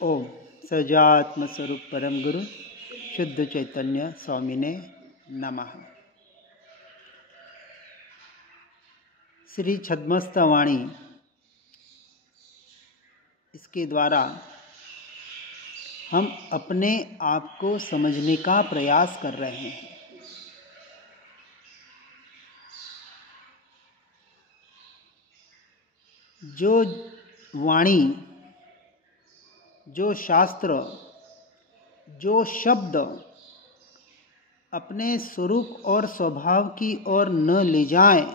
ओम सजात्म स्वरूप परम गुरु शुद्ध चैतन्य स्वामिने नमः। श्री छद्मस्त वाणी, इसके द्वारा हम अपने आप को समझने का प्रयास कर रहे हैं। जो वाणी, जो शास्त्र, जो शब्द अपने स्वरूप और स्वभाव की ओर न ले जाएं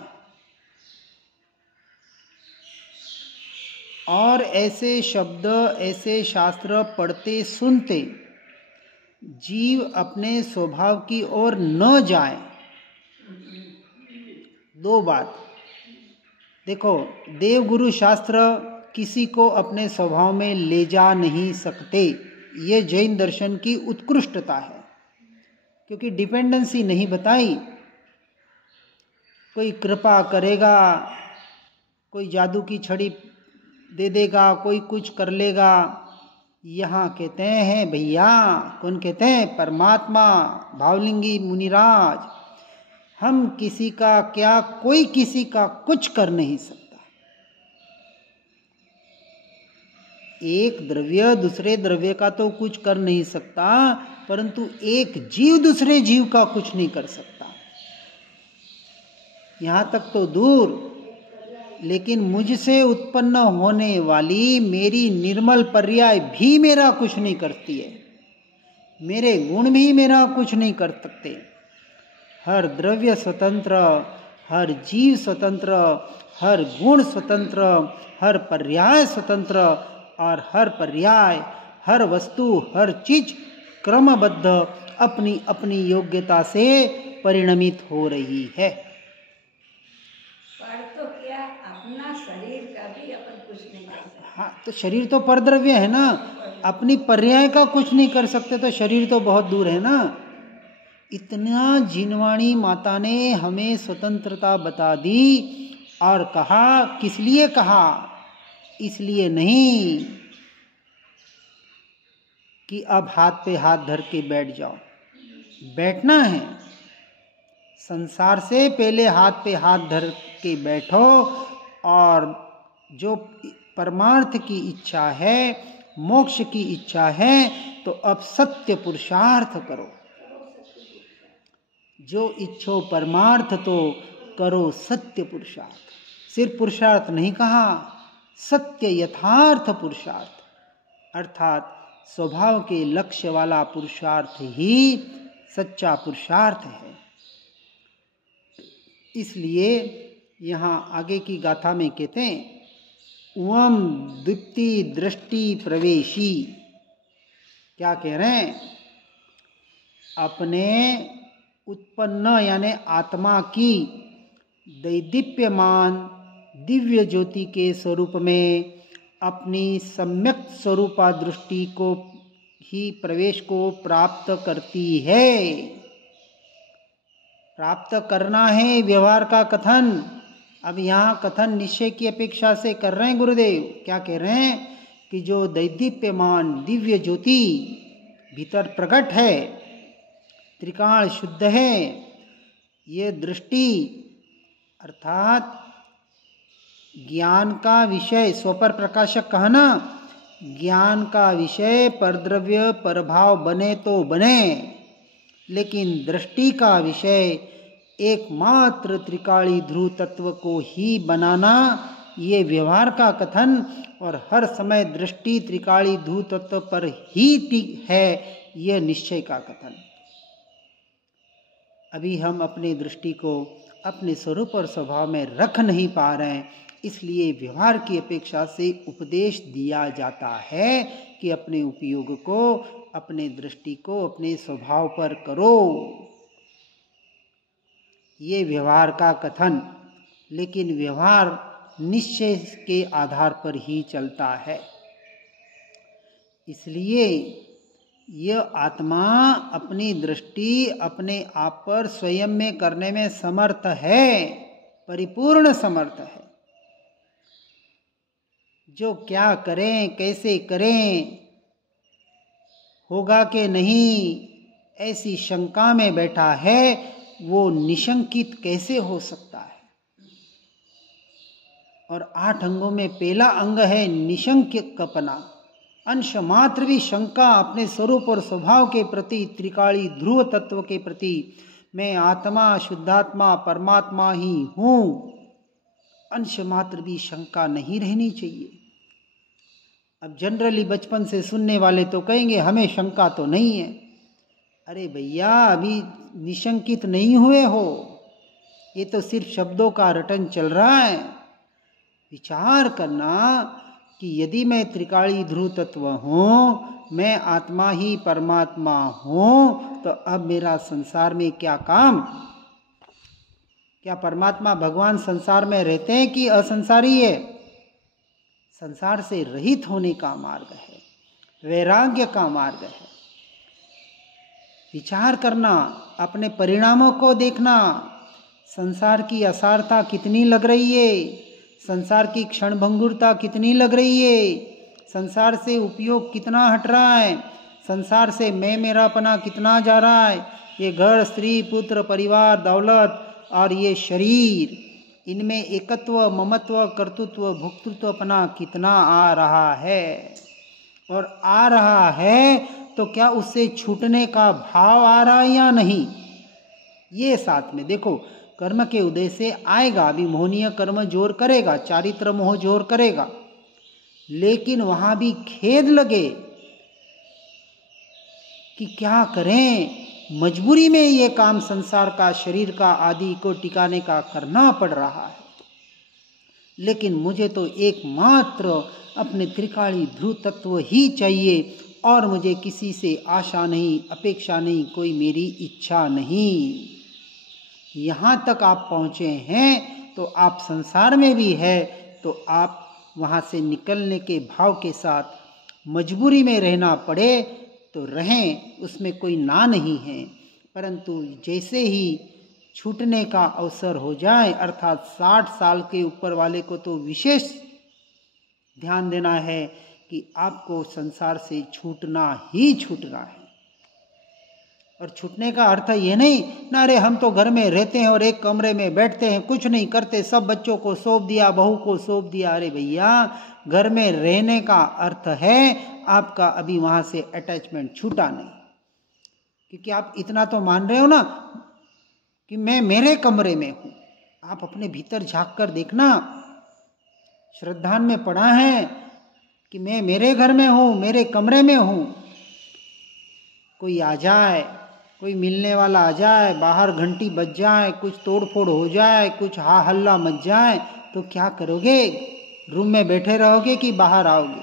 और ऐसे शब्द, ऐसे शास्त्र पढ़ते सुनते जीव अपने स्वभाव की ओर न जाए। दो बात देखो, देवगुरु शास्त्र किसी को अपने स्वभाव में ले जा नहीं सकते। ये जैन दर्शन की उत्कृष्टता है, क्योंकि डिपेंडेंसी नहीं बताई। कोई कृपा करेगा, कोई जादू की छड़ी दे देगा, कोई कुछ कर लेगा। यहाँ कहते हैं भैया, कौन कहते हैं? परमात्मा, भावलिंगी मुनिराज। हम किसी का क्या, कोई किसी का कुछ कर नहीं सकता। एक द्रव्य दूसरे द्रव्य का तो कुछ कर नहीं सकता, परंतु एक जीव दूसरे जीव का कुछ नहीं कर सकता। यहाँ तक तो दूर, लेकिन मुझसे उत्पन्न होने वाली मेरी निर्मल पर्याय भी मेरा कुछ नहीं करती है। मेरे गुण भी मेरा कुछ नहीं कर सकते। हर द्रव्य स्वतंत्र, हर जीव स्वतंत्र, हर गुण स्वतंत्र, हर पर्याय स्वतंत्र, और हर पर्याय, हर वस्तु, हर चीज क्रमबद्ध अपनी अपनी योग्यता से परिणमित हो रही है। पर तो क्या अपना शरीर का भी अपन कुछ नहीं कर सकते। हाँ, तो शरीर तो परद्रव्य है ना, अपनी पर्याय का कुछ नहीं कर सकते तो शरीर तो बहुत दूर है ना। इतना जिनवाणी माता ने हमें स्वतंत्रता बता दी और कहा, किस लिए कहा? इसलिए नहीं कि अब हाथ पे हाथ धर के बैठ जाओ। बैठना है, संसार से पहले हाथ पे हाथ धर के बैठो, और जो परमार्थ की इच्छा है, मोक्ष की इच्छा है, तो अब सत्य पुरुषार्थ करो। जो इच्छो परमार्थ तो करो सत्य पुरुषार्थ। सिर्फ पुरुषार्थ नहीं कहा, सत्य यथार्थ पुरुषार्थ, अर्थात स्वभाव के लक्ष्य वाला पुरुषार्थ ही सच्चा पुरुषार्थ है। इसलिए यहाँ आगे की गाथा में कहते हैं, उवम दीप्ति दृष्टि प्रवेशी। क्या कह रहे हैं? अपने उत्पन्न यानी आत्मा की दैदीप्यमान दिव्य ज्योति के स्वरूप में अपनी सम्यक स्वरूपा दृष्टि को ही प्रवेश को प्राप्त करती है। प्राप्त करना है व्यवहार का कथन। अब यहाँ कथन निश्चय की अपेक्षा से कर रहे हैं गुरुदेव। क्या कह रहे हैं? कि जो दैदीप्यमान दिव्य ज्योति भीतर प्रकट है, त्रिकाल शुद्ध है, ये दृष्टि अर्थात ज्ञान का विषय, स्वपर प्रकाशक कहना, ज्ञान का विषय परद्रव्य परभाव बने तो बने, लेकिन दृष्टि का विषय एकमात्र त्रिकाली ध्रुव तत्व को ही बनाना, ये व्यवहार का कथन। और हर समय दृष्टि त्रिकाली ध्रुव तत्व पर ही है, यह निश्चय का कथन। अभी हम अपनी दृष्टि को अपने स्वरूप और स्वभाव में रख नहीं पा रहे हैं, इसलिए व्यवहार की अपेक्षा से उपदेश दिया जाता है कि अपने उपयोग को, अपने दृष्टि को अपने स्वभाव पर करो। ये व्यवहार का कथन, लेकिन व्यवहार निश्चय के आधार पर ही चलता है। इसलिए यह आत्मा अपनी दृष्टि अपने आप पर स्वयं में करने में समर्थ है, परिपूर्ण समर्थ है। जो क्या करें, कैसे करें, होगा कि नहीं, ऐसी शंका में बैठा है, वो निशंकित कैसे हो सकता है। और 8 अंगों में पहला अंग है निशंकपना। अंश मात्र भी शंका अपने स्वरूप और स्वभाव के प्रति, त्रिकाली ध्रुव तत्व के प्रति, मैं आत्मा, शुद्धात्मा, परमात्मा ही हूं, अंश मात्र भी शंका नहीं रहनी चाहिए। अब जनरली बचपन से सुनने वाले तो कहेंगे हमें शंका तो नहीं है। अरे भैया, अभी निशंकित नहीं हुए हो, ये तो सिर्फ शब्दों का रटन चल रहा है। विचार करना कि यदि मैं त्रिकाली ध्रुव तत्व हूं, मैं आत्मा ही परमात्मा हूं, तो अब मेरा संसार में क्या काम। क्या परमात्मा भगवान संसार में रहते हैं कि असंसारी है? संसार से रहित होने का मार्ग है, वैराग्य का मार्ग है। विचार करना, अपने परिणामों को देखना, संसार की असारता कितनी लग रही है, संसार की क्षणभंगुरता कितनी लग रही है, संसार से उपयोग कितना हट रहा है, संसार से मैं मेरापना कितना जा रहा है। ये घर, स्त्री, पुत्र, परिवार, दौलत और ये शरीर, इनमें एकत्व, ममत्व, कर्तृत्व, भोक्तृत्वपना कितना आ रहा है। और आ रहा है तो क्या उससे छूटने का भाव आ रहा है या नहीं, ये साथ में देखो। कर्म के उदय से आएगा, अभी मोहनीय कर्म जोर करेगा, चारित्र मोह जोर करेगा, लेकिन वहां भी खेद लगे कि क्या करें, मजबूरी में ये काम संसार का, शरीर का आदि को टिकाने का करना पड़ रहा है। लेकिन मुझे तो एकमात्र अपने त्रिकाली ध्रुव तत्व ही चाहिए, और मुझे किसी से आशा नहीं, अपेक्षा नहीं, कोई मेरी इच्छा नहीं। यहाँ तक आप पहुँचे हैं तो आप संसार में भी है, तो आप वहाँ से निकलने के भाव के साथ, मजबूरी में रहना पड़े तो रहें, उसमें कोई ना नहीं है। परंतु जैसे ही छूटने का अवसर हो जाए, अर्थात 60 साल के ऊपर वाले को तो विशेष ध्यान देना है कि आपको संसार से छूटना ही छूटना है। और छूटने का अर्थ ये नहीं ना, अरे हम तो घर में रहते हैं और एक कमरे में बैठते हैं, कुछ नहीं करते, सब बच्चों को सौंप दिया, बहू को सौंप दिया। अरे भैया, घर में रहने का अर्थ है आपका अभी वहाँ से अटैचमेंट छूटा नहीं। क्योंकि आप इतना तो मान रहे हो ना कि मैं मेरे कमरे में हूँ। आप अपने भीतर झांक कर देखना, श्रद्धान में पढ़ा है कि मैं मेरे घर में हूँ, मेरे कमरे में हूँ। कोई आ जाए, कोई मिलने वाला आ जाए, बाहर घंटी बज जाए, कुछ तोड़फोड़ हो जाए, कुछ हा हल्ला मच जाए, तो क्या करोगे? रूम में बैठे रहोगे कि बाहर आओगे?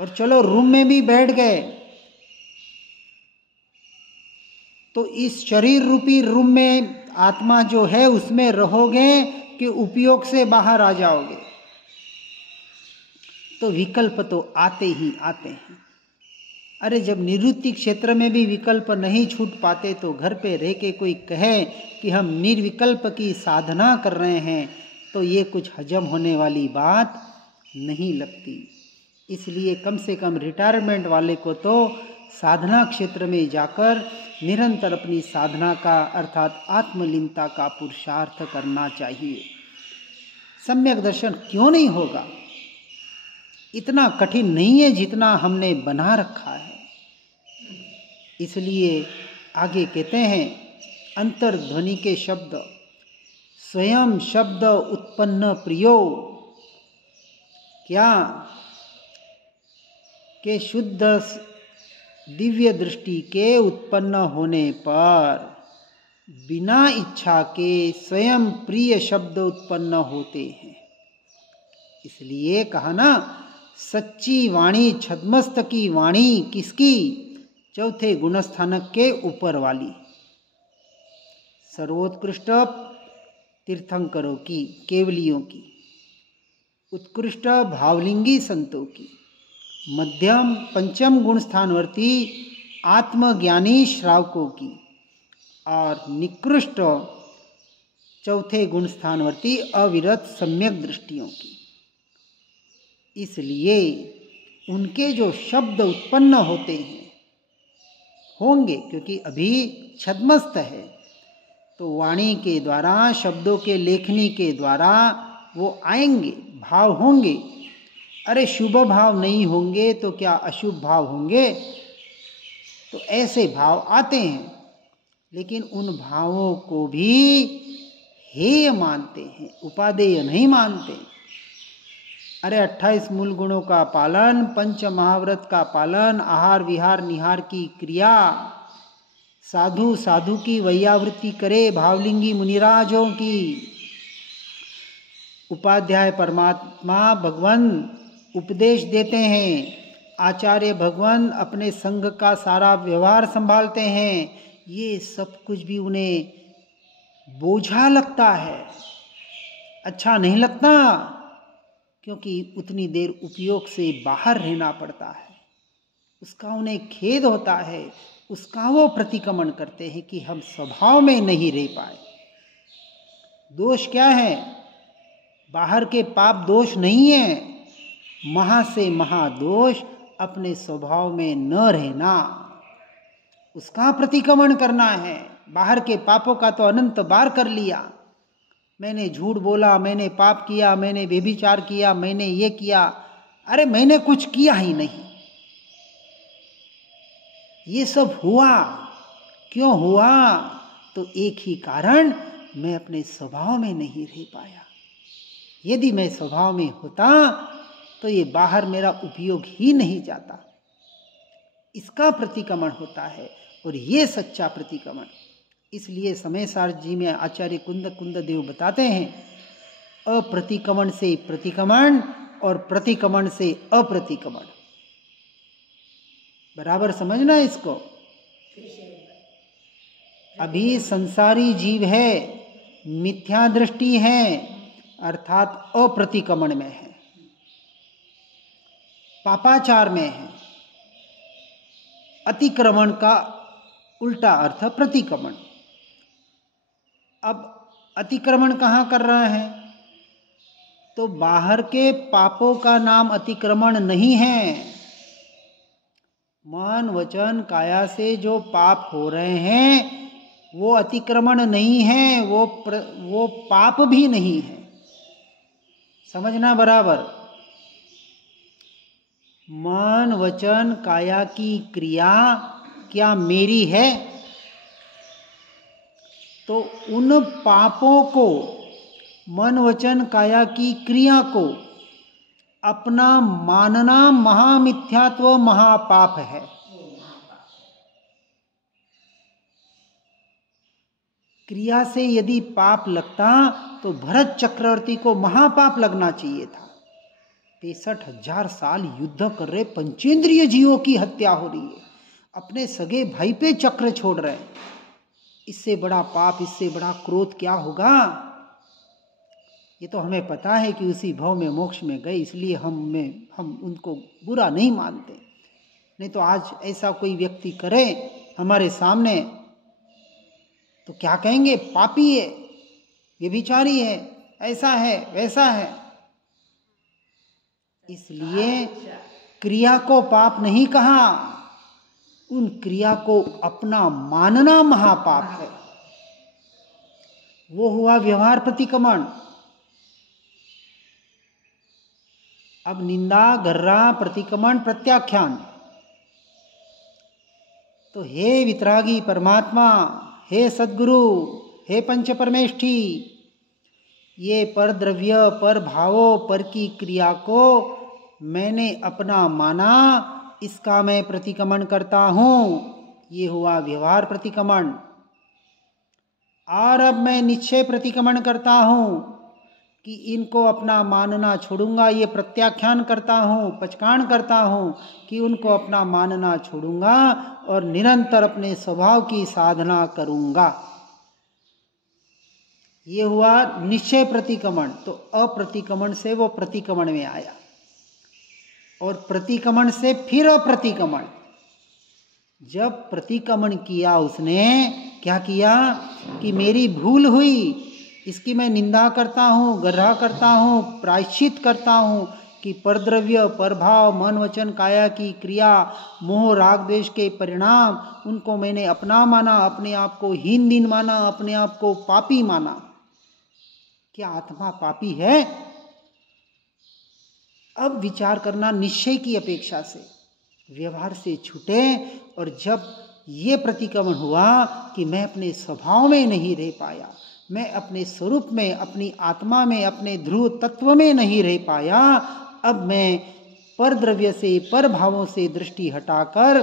और चलो रूम में भी बैठ गए तो इस शरीर रूपी रूम में आत्मा जो है उसमें रहोगे कि उपयोग से बाहर आ जाओगे? तो विकल्प तो आते ही आते हैं। अरे जब निवृत्ति क्षेत्र में भी विकल्प नहीं छूट पाते तो घर पे रह के कोई कहे कि हम निर्विकल्प की साधना कर रहे हैं, तो ये कुछ हजम होने वाली बात नहीं लगती। इसलिए कम से कम रिटायरमेंट वाले को तो साधना क्षेत्र में जाकर निरंतर अपनी साधना का, अर्थात आत्मलीनता का पुरुषार्थ करना चाहिए। सम्यक दर्शन क्यों नहीं होगा? इतना कठिन नहीं है जितना हमने बना रखा है। इसलिए आगे कहते हैं, अंतर्ध्वनि के शब्द, स्वयं शब्द उत्पन्न प्रियो, क्या के शुद्ध दिव्य दृष्टि के उत्पन्न होने पर बिना इच्छा के स्वयं प्रिय शब्द उत्पन्न होते हैं। इसलिए कहा ना, सच्ची वाणी छद्मस्त की वाणी किसकी? चौथे गुणस्थानक के ऊपर वाली, सर्वोत्कृष्ट तीर्थंकरों की, केवलियों की, उत्कृष्ट भावलिंगी संतों की, मध्यम पंचम गुण स्थानवर्ती आत्मज्ञानी श्रावकों की, और निकृष्ट चौथे गुण स्थानवर्ती अविरत सम्यक दृष्टियों की। इसलिए उनके जो शब्द उत्पन्न होते हैं होंगे, क्योंकि अभी छद्मस्त है, तो वाणी के द्वारा, शब्दों के लेखनी के द्वारा वो आएंगे, भाव होंगे। अरे शुभ भाव नहीं होंगे तो क्या अशुभ भाव होंगे? तो ऐसे भाव आते हैं, लेकिन उन भावों को भी हेय मानते हैं, उपादेय नहीं मानते। अरे 28 मूल गुणों का पालन, पंच महाव्रत का पालन, आहार विहार निहार की क्रिया, साधु साधु की वैयावृत्ति करे, भावलिंगी मुनिराजों की, उपाध्याय परमात्मा भगवान उपदेश देते हैं, आचार्य भगवान अपने संघ का सारा व्यवहार संभालते हैं, ये सब कुछ भी उन्हें बोझा लगता है, अच्छा नहीं लगता, क्योंकि उतनी देर उपयोग से बाहर रहना पड़ता है, उसका उन्हें खेद होता है, उसका वो प्रतिक्रमण करते हैं कि हम स्वभाव में नहीं रह पाए। दोष क्या है? बाहर के पाप दोष नहीं है, महा से महादोष अपने स्वभाव में न रहना, उसका प्रतिक्रमण करना है। बाहर के पापों का तो अनंत बार कर लिया, मैंने झूठ बोला, मैंने पाप किया, मैंने व्यभिचार किया, मैंने ये किया, अरे मैंने कुछ किया ही नहीं। ये सब हुआ, क्यों हुआ? तो एक ही कारण, मैं अपने स्वभाव में नहीं रह पाया। यदि मैं स्वभाव में होता तो ये बाहर मेरा उपयोग ही नहीं जाता। इसका प्रतिक्रमण होता है, और ये सच्चा प्रतिक्रमण। इसलिए समय सार जी में आचार्य कुंद देव बताते हैं, अप्रतिक्रमण से प्रतिक्रमण और प्रतिक्रमण से अप्रतिक्रमण। बराबर समझना इसको। अभी संसारी जीव है, मिथ्या दृष्टि है, अर्थात अप्रतिक्रमण में है, पापाचार में है। अतिक्रमण का उल्टा अर्थ प्रतिक्रमण। अब अतिक्रमण कहाँ कर रहा है? तो बाहर के पापों का नाम अतिक्रमण नहीं है। मन वचन काया से जो पाप हो रहे हैं वो अतिक्रमण नहीं है, वो पाप भी नहीं है। समझना बराबर। मन वचन काया की क्रिया क्या मेरी है? तो उन पापों को, मन वचन काया की क्रिया को अपना मानना महामिथ्यात्व, महापाप है। क्रिया से यदि पाप लगता तो भरत चक्रवर्ती को महापाप लगना चाहिए था। 65,000 साल युद्ध कर रहे पंचेंद्रिय जीवों की हत्या हो रही है, अपने सगे भाई पे चक्र छोड़ रहे हैं। इससे बड़ा पाप, इससे बड़ा क्रोध क्या होगा? ये तो हमें पता है कि उसी भव में मोक्ष में गए, इसलिए हम उनको बुरा नहीं मानते। नहीं तो आज ऐसा कोई व्यक्ति करे हमारे सामने तो क्या कहेंगे? पापी है, व्यभिचारी है, ऐसा है, वैसा है। इसलिए क्रिया को पाप नहीं कहा, उन क्रिया को अपना मानना महापाप है। वो हुआ व्यवहार प्रतिक्रमण। अब निंदा, गर्रा, प्रतिक्रमण, प्रत्याख्यान। तो हे वितरागी परमात्मा, हे सद्गुरु, हे पंच परमेष्ठी, ये पर द्रव्य, पर भावों, पर की क्रिया को मैंने अपना माना, इसका मैं प्रतिक्रमण करता हूँ। ये हुआ व्यवहार प्रतिक्रमण। और अब मैं निश्चय प्रतिक्रमण करता हूँ कि इनको अपना मानना छोड़ूंगा। ये प्रत्याख्यान करता हूँ, पचकान करता हूँ कि उनको अपना मानना छोड़ूंगा और निरंतर अपने स्वभाव की साधना करूंगा। ये हुआ निश्चय प्रतिक्रमण। तो अप्रतिक्रमण से वो प्रतिक्रमण में आया, और प्रतिक्रमण से फिर अप्रतिक्रमण। जब प्रतिक्रमण किया उसने, क्या किया कि मेरी भूल हुई, इसकी मैं निंदा करता हूँ, गर्हा करता हूँ, प्रायश्चित करता हूँ, कि परद्रव्य, परभाव, मन, वचन, काया की क्रिया, मोह, राग, द्वेष के परिणाम, उनको मैंने अपना माना, अपने आप को हीन दीन माना, अपने आप को पापी माना। क्या आत्मा पापी है? अब विचार करना निश्चय की अपेक्षा से, व्यवहार से छूटे। और जब ये प्रतिक्रमण हुआ कि मैं अपने स्वभाव में नहीं रह पाया, मैं अपने स्वरूप में, अपनी आत्मा में, अपने ध्रुव तत्व में नहीं रह पाया, अब मैं पर द्रव्य से, पर भावों से दृष्टि हटाकर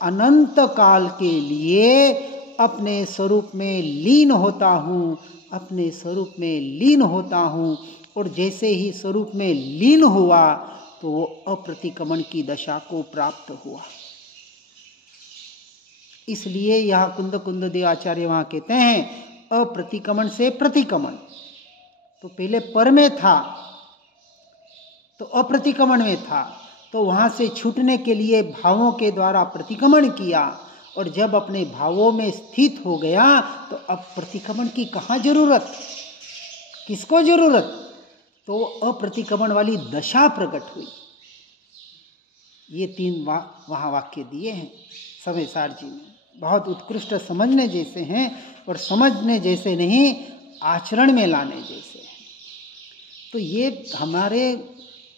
अनंत काल के लिए अपने स्वरूप में लीन होता हूँ, अपने स्वरूप में लीन होता हूँ। और जैसे ही स्वरूप में लीन हुआ तो वो अप्रतिक्रमण की दशा को प्राप्त हुआ। इसलिए यहाँ कुंद देव आचार्य वहाँ कहते हैं अप्रतिक्रमण से प्रतिक्रमण। तो पहले पर में था तो अप्रतिक्रमण में था, तो वहाँ से छूटने के लिए भावों के द्वारा प्रतिक्रमण किया, और जब अपने भावों में स्थित हो गया तो अब प्रतिक्रमण की कहाँ जरूरत, किसको जरूरत? तो अप्रतिक्रमण वाली दशा प्रकट हुई। ये 3 वहाँ वाक्य दिए हैं समय सार जी ने, बहुत उत्कृष्ट, समझने जैसे हैं, और समझने जैसे नहीं, आचरण में लाने जैसे हैं। तो ये हमारे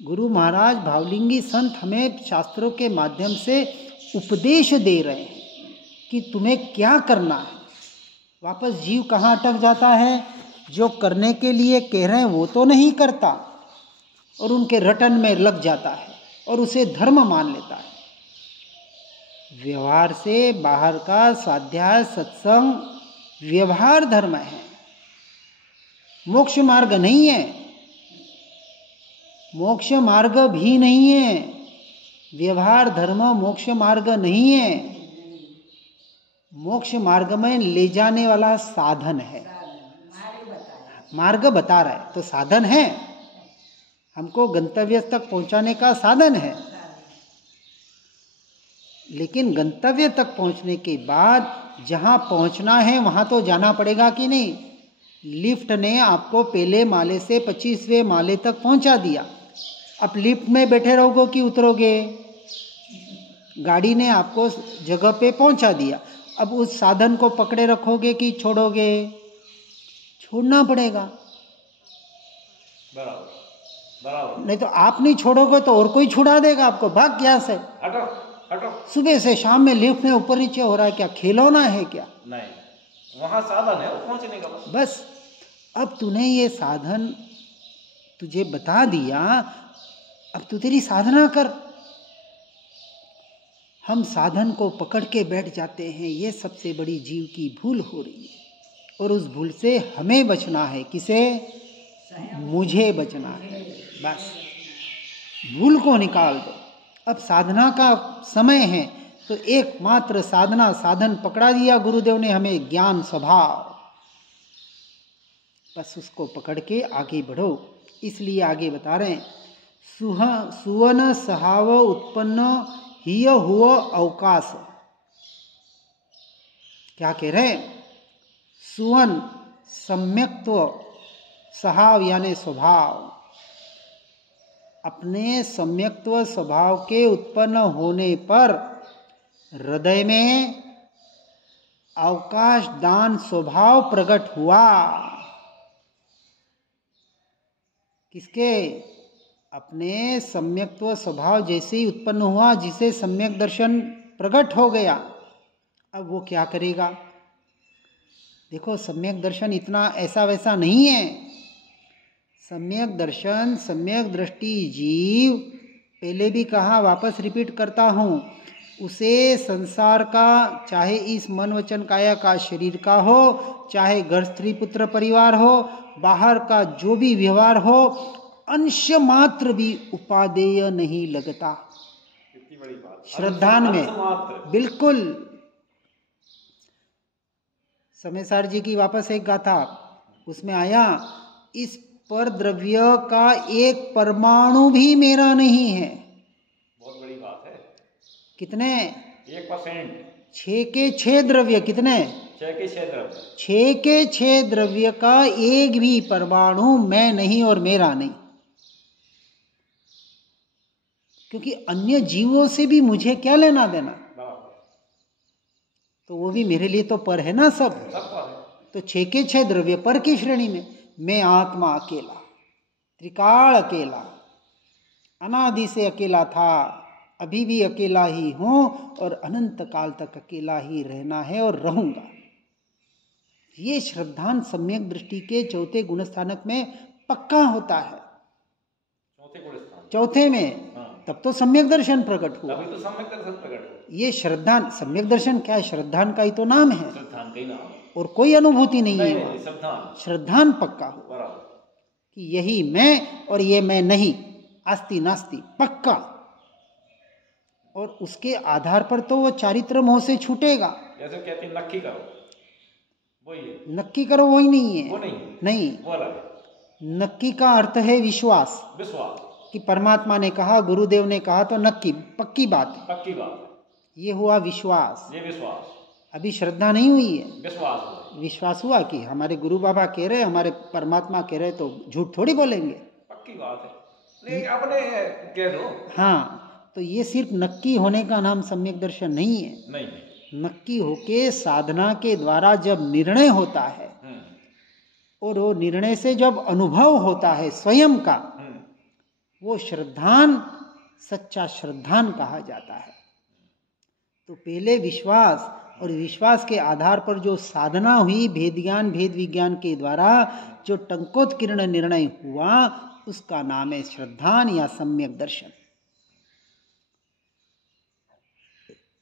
गुरु महाराज भावलिंगी संत हमें शास्त्रों के माध्यम से उपदेश दे रहे हैं कि तुम्हें क्या करना है। वापस जीव कहाँ अटक जाता है? जो करने के लिए कह रहे हैं वो तो नहीं करता, और उनके रटन में लग जाता है और उसे धर्म मान लेता है। व्यवहार से बाहर का स्वाध्याय, सत्संग व्यवहार धर्म है, मोक्ष मार्ग नहीं है, मोक्ष मार्ग भी नहीं है। व्यवहार धर्म मोक्ष मार्ग नहीं है, मोक्ष मार्ग में ले जाने वाला साधन है। मार्ग बता रहा है तो साधन है, हमको गंतव्य तक पहुंचाने का साधन है। लेकिन गंतव्य तक पहुंचने के बाद जहां पहुंचना है वहां तो जाना पड़ेगा कि नहीं? लिफ्ट ने आपको पहले माले से 25वें माले तक पहुंचा दिया, अब लिफ्ट में बैठे रहोगे कि उतरोगे? गाड़ी ने आपको जगह पे पहुंचा दिया, अब उस साधन को पकड़े रखोगे कि छोड़ोगे? छोड़ना पड़ेगा। बराबर। नहीं तो आप नहीं छोड़ोगे तो और कोई छुड़ा देगा आपको। भाग यहाँ से, हटो हटो। सुबह से शाम में लिफ्ट में ऊपर नीचे हो रहा है, क्या खिलौना है क्या? नहीं, वहां साधन है पहुंचने का। बस अब तूने ये साधन तुझे बता दिया, अब तू तेरी साधना कर। हम साधन को पकड़ के बैठ जाते हैं, ये सबसे बड़ी जीव की भूल हो रही है, और उस भूल से हमें बचना है। किसे? मुझे बचना है। बस भूल को निकाल दो। अब साधना का समय है, तो एकमात्र साधना, साधन पकड़ा दिया गुरुदेव ने हमें, ज्ञान स्वभाव। बस उसको पकड़ के आगे बढ़ो। इसलिए आगे बता रहे हैं, सुवन सहाव उत्पन्न हिय हुआ अवकाश। क्या कह रहे हैं? सुवन सम्यक्त्व, सहाव यानी स्वभाव, अपने सम्यक्त्व स्वभाव के उत्पन्न होने पर हृदय में अवकाश दान स्वभाव प्रकट हुआ। किसके? अपने सम्यक्त्व स्वभाव जैसे ही उत्पन्न हुआ, जिसे सम्यक दर्शन प्रकट हो गया, अब वो क्या करेगा? देखो, सम्यक दर्शन इतना ऐसा वैसा नहीं है। सम्यक दर्शन, सम्यक दृष्टि जीव, पहले भी कहा, वापस रिपीट करता हूँ, उसे संसार का, चाहे इस मन वचन काया का शरीर का हो, चाहे घर स्त्री पुत्र परिवार हो, बाहर का जो भी व्यवहार हो, अंश मात्र भी उपादेय नहीं लगता। कितनी बड़ी बात। श्रद्धान में बिल्कुल। समय सार जी की वापस एक गाथा, उसमें आया, इस पर द्रव्य का एक परमाणु भी मेरा नहीं है। बहुत बड़ी बात है। कितने? 1%। 6 के 6 द्रव्य। कितने? 6 के 6 द्रव्य। 6 के 6 द्रव्य का एक भी परमाणु मैं नहीं और मेरा नहीं। क्योंकि अन्य जीवों से भी मुझे क्या लेना देना, बराबर। तो वो भी मेरे लिए तो पर है ना सब। सब पर है। तो 6 के 6 द्रव्य पर की श्रेणी में। मैं आत्मा अकेला, त्रिकाल अकेला, अनादि से अकेला था, अभी भी अकेला ही हूं और अनंत काल तक अकेला ही रहना है और रहूंगा। ये श्रद्धान सम्यक दृष्टि के चौथे गुणस्थानक में पक्का होता है। चौथे गुण स्थान। चौथे में हाँ। तब तो सम्यक दर्शन प्रकट हुआ। तभी तो सम्यक दर्शन प्रकट हो। ये श्रद्धान सम्यक दर्शन क्या है? श्रद्धान का ही तो नाम है श्रद्धान का ही नाम। और कोई अनुभूति नहीं है नहीं, वहाँ। श्रद्धान। श्रद्धान पक्का हुआ बराबर। कि यही मैं और ये मैं नहीं, आस्ति नास्ति पक्का। और उसके आधार पर तो वो चारित्र मोह से छूटेगा। जैसे कहते हैं नक्की करो, वही है। नक्की करो वही नहीं है, वो नहीं, नहीं। वो अलग है। नक्की का अर्थ है विश्वास, विश्वास। कि परमात्मा ने कहा, गुरुदेव ने कहा तो नक्की, पक्की बात है, पक्की बात है। ये हुआ विश्वास। ये विश्वास। अभी श्रद्धा नहीं हुई है, विश्वास हुआ। विश्वास हुआ कि हमारे गुरु बाबा कह रहे, हमारे परमात्मा कह रहे, तो झूठ थोड़ी बोलेंगे। पक्की बात है, लेकिन अपने कह दो। हाँ, तो ये सिर्फ नक्की होने का नाम सम्यक दर्शन नहीं है। नहीं। नक्की होके साधना के द्वारा जब निर्णय होता है और वो निर्णय से जब अनुभव होता है स्वयं का, वो श्रद्धान, सच्चा श्रद्धान कहा जाता है। तो पहले विश्वास, और विश्वास के आधार पर जो साधना हुई भेद ज्ञान भेद विज्ञान के द्वारा जो टंकोत्कीर्ण निर्णय हुआ, उसका नाम है श्रद्धान या सम्यक दर्शन।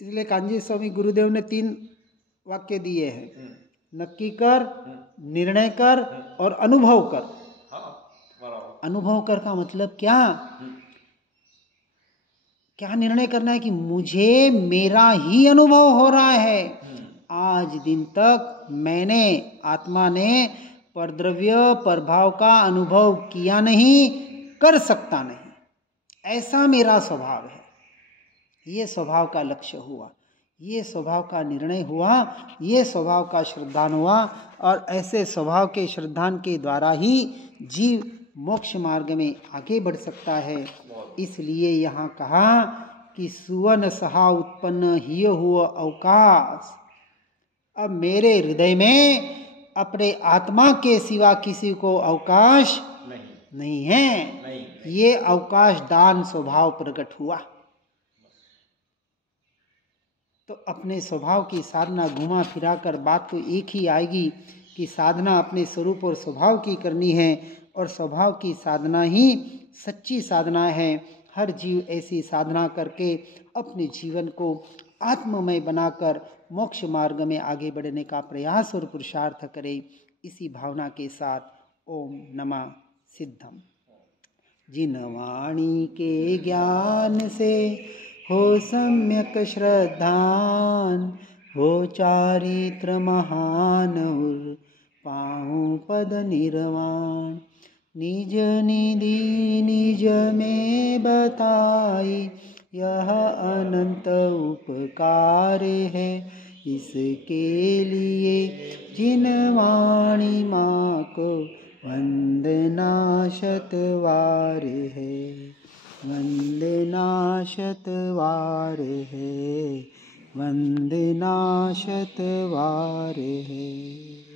इसलिए कांजी स्वामी गुरुदेव ने 3 वाक्य दिए हैं, नक्की कर, निर्णय कर और अनुभव कर। अनुभव कर का मतलब क्या? क्या निर्णय करना है कि मुझे मेरा ही अनुभव हो रहा है। आज दिन तक मैंने, आत्मा ने परद्रव्य परभाव का अनुभव किया नहीं, कर सकता नहीं, ऐसा मेरा स्वभाव है। ये स्वभाव का लक्ष्य हुआ, ये स्वभाव का निर्णय हुआ, ये स्वभाव का श्रद्धान हुआ। और ऐसे स्वभाव के श्रद्धान के द्वारा ही जीव मोक्ष मार्ग में आगे बढ़ सकता है। इसलिए यहाँ कहा कि सुवन सहा उत्पन्न हिय हुआ अवकाश। अब मेरे हृदय में अपने आत्मा के सिवा किसी को अवकाश नहीं है। नहीं। ये अवकाश दान स्वभाव प्रकट हुआ। तो अपने स्वभाव की साधना घुमा फिरा कर बात तो एक ही आएगी कि साधना अपने स्वरूप और स्वभाव की करनी है, और स्वभाव की साधना ही सच्ची साधना है। हर जीव ऐसी साधना करके अपने जीवन को आत्ममय बनाकर मोक्ष मार्ग में आगे बढ़ने का प्रयास और पुरुषार्थ करे। इसी भावना के साथ ओम नमः सिद्धम। जिन वाणी के ज्ञान से हो सम्यक श्रद्धान, हो चारित्र महान उर पाऊं पद निर्वाण। निज निधि निज में बताई यह अनंत उपकार है। इसके लिए जिन वाणी माँ को वंदना शतवार है, वंदना शतवार है, वंदना शतवार है।